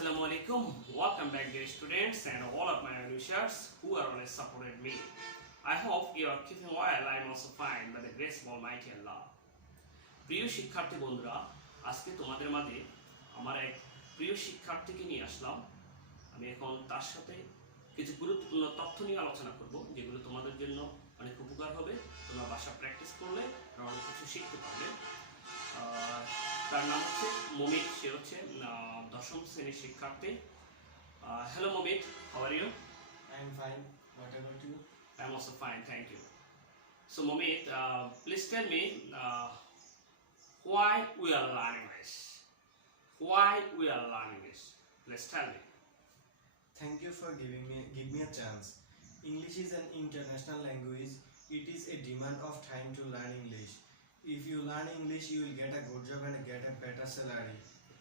Assalamu alaikum. Welcome back, dear students, and all of my viewers who are always supported me. I hope you are keeping well. I am also fine by the grace of Almighty Allah. প্রিয় শিক্ষার্থী বন্ধুরা, আজকে তোমাদের মাঝে আমার এক প্রিয় শিক্ষার্থীকে নিয়ে আসলাম। আমি এখন তার সাথে কিছু গুরুত্বপূর্ণ তথ্য নিয়ে আলোচনা করব, যেগুলো তোমাদের জন্য অনেক উপকার হবে। তোমরা বাসা প্র্যাকটিস করলে অনেক কিছু শিখতে পারবে। তার নাম হচ্ছে মমিত, সে হচ্ছে দশম শ্রেণীর শিক্ষার্থী। Hello Momit, how are you? I am fine. What about you? I am also fine, thank you. So Momit, please tell me why we are learning this. Why we are learning this? Please tell me. Thank you for give me a chance. English is an international language. It is a demand of time to learn English. If you learn English, you will get a good job and get a better salary.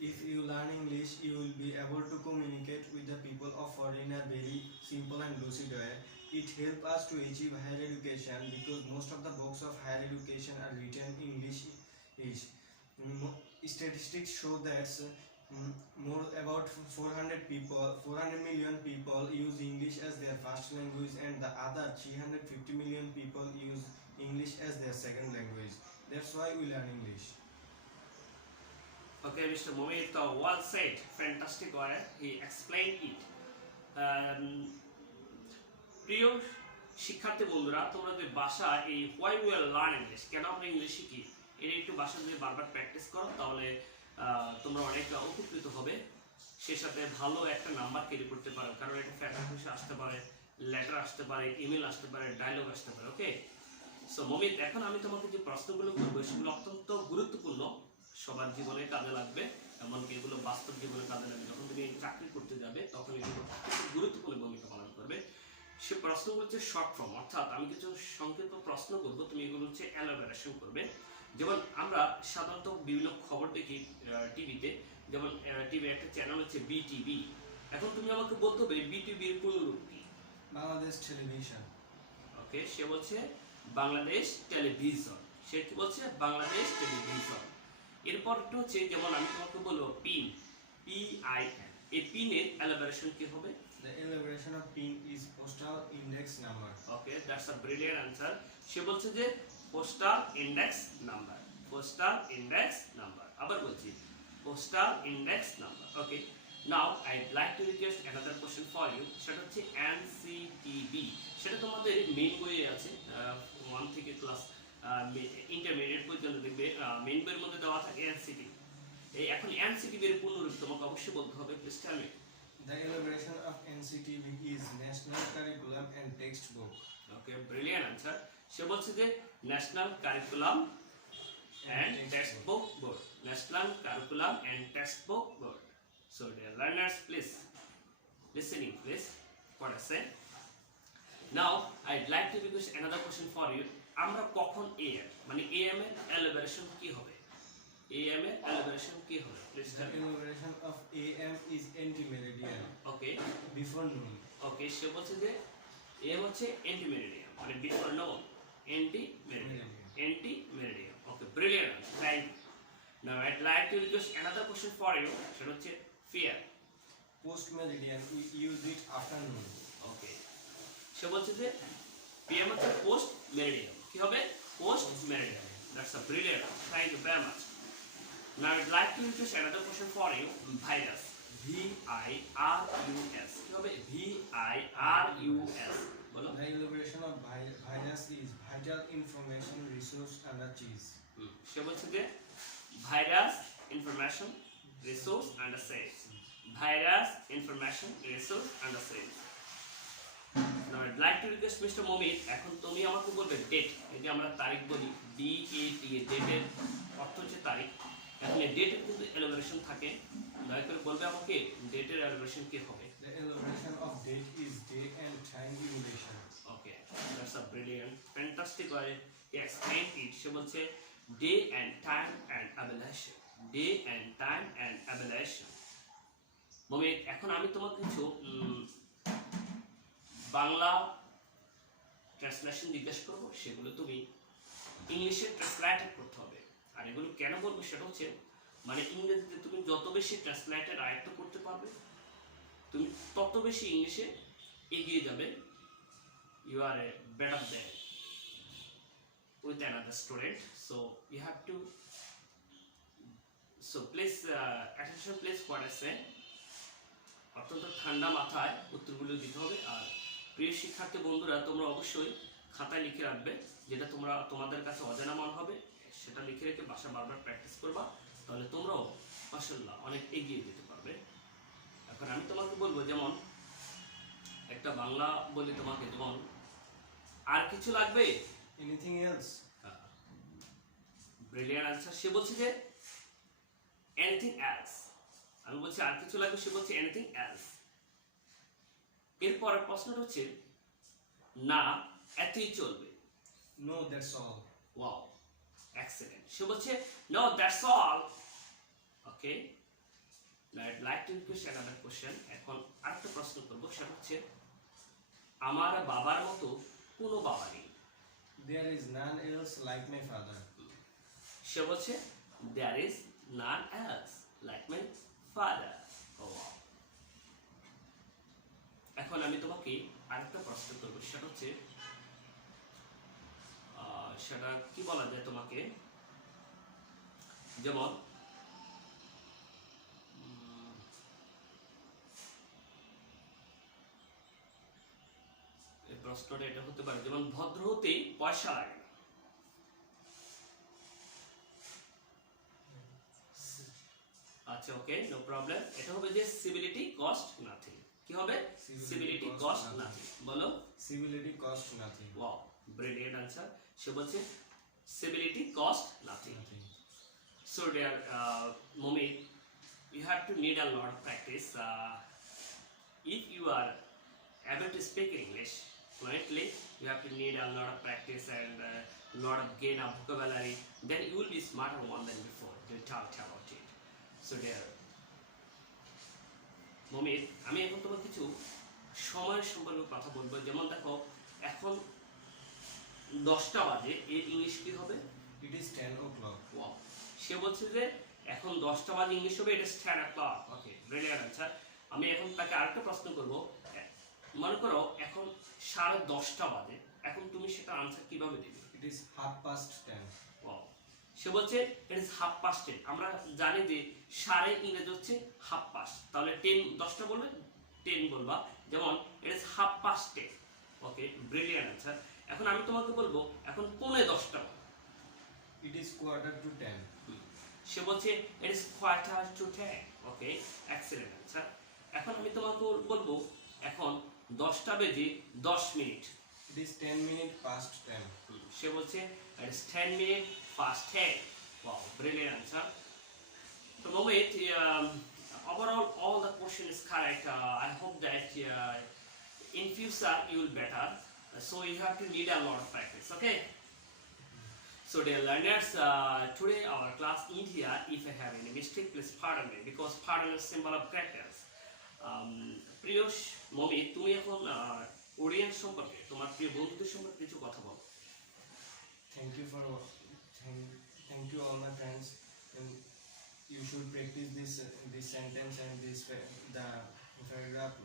If you learn English, you will be able to communicate with the people of foreign in a very simple and lucid way. It helps us to achieve higher education because most of the books of higher education are written in English. Statistics show that more about 400 million people use English as their first language, and the other 350 million people use English as their second language. That's why we learn English. Okay, Mr. Momit, well said. Fantastic way he explained it. প্রিয় শিক্ষার্থী বন্ধুরা, তোমরা যদি বাসা এই why we are learn English, কেন আমরা English শিখি, এটা একটু বাসা যদি বারবার প্র্যাকটিস করো, তাহলে তোমরা অনেক উপকৃত হবে। সে সাথে ভালো একটা নাম্বার ক্যারি করতে পারো, কারণ এটা ফ্যাক্টরি আসতে পারে, লেটার আসতে পারে, ইমেল আসতে পারে, ডায়লগ আসতে পারে। ওকে, সো মমিত, এখন আমি তোমাকে যে প্রশ্নগুলো করবো সেগুলো অত্যন্ত গুরুত্বপূর্ণ, সবার জীবনে কাজে লাগবে, এমনকি এগুলো বাস্তব জীবনে কাজে লাগবে। যখন তুমি চাকরি করতে যাবে তখন এগুলো খুব গুরুত্বপূর্ণ ভূমিকা পালন করবে। সে প্রশ্নগুলো হচ্ছে শর্ট ফর্ম, অর্থাৎ আমি কিছু সংক্ষিপ্ত প্রশ্ন করবো, তুমি এগুলো হচ্ছে এলাবোরেশন করবে। যেমন আমরা সাধারণত বিভিন্ন খবর দেখি টিভিতে, যেমন টিভি একটা চ্যানেল হচ্ছে বিটিভি। এখন তুমি আমাকে বলতে হবে বিটিভির পূর্ণরূপ কি? বাংলাদেশ টেলিভিশন। ওকে, সে বলছে বাংলাদেশ টেলিভিশন। সে কি বলছে? বাংলাদেশ টেলিভিশন। এরপর হচ্ছে, যেমন আমি তোমাকে বলবো পিন, PIN, এই পিনের এলাবোরেশন কি হবে? The elaboration of PIN is postal index number. Okay, that's a brilliant answer. সে বলছে যে postal index number, postal index number. আবার বলছি postal index number. Okay, now I like to request another question for you, সেটা হচ্ছে NCTB। সেটা তোমাদের main বইয়ে আছে, 1 থেকে ক্লাস ইন্টারমিডিয়েট পর্যন্ত দেখবে মেইন বইয়ের মধ্যে দেওয়া থাকে NCTB। এই এখন NCTB এর পূর্ণরূপ তোমাকে অবশ্যই বলতে হবে। Please tell me. The elaboration of NCTB is National Curriculum and Textbook. Okay, brilliant answer. সে বলছে যে national curriculum and textbook board, national curriculum and textbook board. So dear learners, please listening please what I say. Now I'd like to request another question for you. আমরা কখন AM, মানে AM এর elaboration কি হবে? AM এর elaboration কি হবে? Please The tell me. elaboration of AM is anti-meridian. Okay, Before noon. okay, সে বলছে যে AM হচ্ছে anti-meridian, মানে before noon, anti-meridian, anti-meridian. Okay, brilliant. Thank you. Now I'd like to request another question for you. সেটা হচ্ছে fear. Post-meridian, we use it afternoon. Okay. সে বলছে যে PM হচ্ছে post meridian. কি হবে? Post meridian. That's a brilliant. Thank you very much. Now I'd like to request another question for you. Virus. VIRUS. কি হবে? VIRUS. বলো। The elaboration of virus is vital information resource and cheese. সে বলছে যে virus information resource and sales, virus information resource and sales. Now I'd like to request mister Momit, এখন তুমি আমাকে বলবে ডেট। এই যে আমরা তারিখ বলি DAT, ডেটের অর্থ হচ্ছে তারিখ। এখন এই ডেটের কিন্তু এলাবোরেশন থাকে, দয়া করে বলবে আমাকে ডেটের এলাবোরেশন কি হবে? The elaboration of date is day and time relation. Okay, that's a brilliant fantastic way he explain it. সে বলছে day and time and ablation, day and time and ablation. Momit, এখন আমি তোমাকে কিছু বাংলা ট্রান্সলেশন জিজ্ঞাসা করবো, সেগুলো তুমি ইংলিশে ট্রান্সলেট করতে হবে। আর এগুলো কেন বলবো সেটা হচ্ছে মানে ইংরেজিতে তুমি যত বেশি ট্রান্সলেটেড আয়ত্ত করতে পারবে তুমি তত বেশি ইংলিশে এগিয়ে যাবে। You are a better than with another student, so you have to, so please attention please what I say, অত্যন্ত ঠান্ডা মাথায় উত্তরগুলো দিতে হবে। আর প্রিয় শিক্ষার্থী বন্ধুরা, তোমরা অবশ্যই খাতায় লিখে রাখবে, যেটা তোমাদের কাছে অজানা মনে হবে সেটা লিখে রেখে বাসা বারবার প্র্যাকটিস করবা, তাহলে তোমরাও মাশাআল্লাহ অনেক এগিয়ে যেতে পারবে। এখন আমি তোমাকে বলবো, যেমন একটা বাংলা বলি তোমাকে, যেমন আর কিছু লাগবে, Anything else? Brilliant answer. সে বলছে যে এনিথিং এলস, আমি বলছি আর কিছু লাগবে, সে বলছে এনিথিং এলস। এরপরের প্রশ্নটা হচ্ছে না এতই চলবে। No, that's all. Wow, excellent. সে বলছে no that's all. Okay, now I'd like to request another question. এখন আরেকটা প্রশ্ন করব, সেটা হচ্ছে আমার বাবার মতো কোনো বাবা নেই। There is none else like my father. সে বলছে there is none else like my father. Oh, wow. এখন আমি তোমাকে আরেকটা প্রশ্ন করব, সেটা হচ্ছে সেটা কি বলা যায় তোমাকে, যেমন এই প্রশ্নটা এটা হতে পারে, যেমন ভদ্র হতে পয়সা লাগে না। আচ্ছা, ওকে, নো প্রবলেম। এটা হবে যে সিভিলিটি কস্ট নাথিং। কি হবে? Civility cost nothing. বলো। Civility cost nothing. Wow, brilliant answer. সে বলছে civility cost nothing. Nothing. So dear Momit, you have to need a lot of practice. If you are able to speak English fluently, you have to need a lot of practice and a lot of gain of vocabulary. Then you will be smarter one than before. Don't doubt about it. So dear Momit, আমি এখন তোমার কিছু সময়ের সম্পর্কে কথা বলবো। যেমন দেখো, এখন 10টা বাজে, এর ইংলিশ কি হবে? It is 10 o'clock. ওয়াও, সে বলছে যে এখন 10টা বাজে ইংলিশ হবে, এটা 10 o'clock. ওকে, ব্রিলিয়ান্ট আনসার। আমি এখন তাকে আরেকটা প্রশ্ন করব, মনে করো এখন 10:30 বাজে, এখন তুমি সেটা আনসার কিভাবে দিবে? It is 10:30. ওয়াও, সে বলছে ইট ইজ 10:30. আমরা জানি যে সাড়ে ইংরেজি হচ্ছে 10:30, তাহলে 10:10টা বলবে 10 বলবা, যেমন it is 10:30. Okay, brilliant answer. এখন আমি তোমাকে বলবো এখন 9:45. It is 9:45. সে বলছে it is 9:45. Okay, excellent answer. এখন আমি তোমাকে বলবো এখন 10টা বেজে 10 minute. It is 10 minutes past 10. সে বলছে it is 10 minute past 10. Wow, brilliant answer. So Mohit, overall all the question is correct. I hope that in future you will better. So you have to need a lot of practice. Okay. So dear learners, today our class in here. If I have any mistake, please pardon me, because pardon is symbol of greatness. প্রিয় mummy, তুমি এখন audience সম্পর্কে, তোমার প্রিয় বন্ধুদের সম্পর্কে কিছু কথা বলো। Thank you all my friends. And you should practice this sentence and the paragraph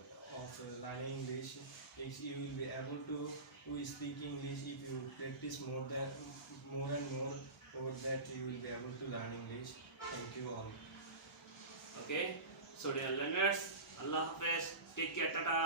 of learning English. You will be able to speak English if you practice more and more. Over that you will be able to learn English. Thank you all. Okay. So dear learners, Allah Hafiz. Take care. Tata.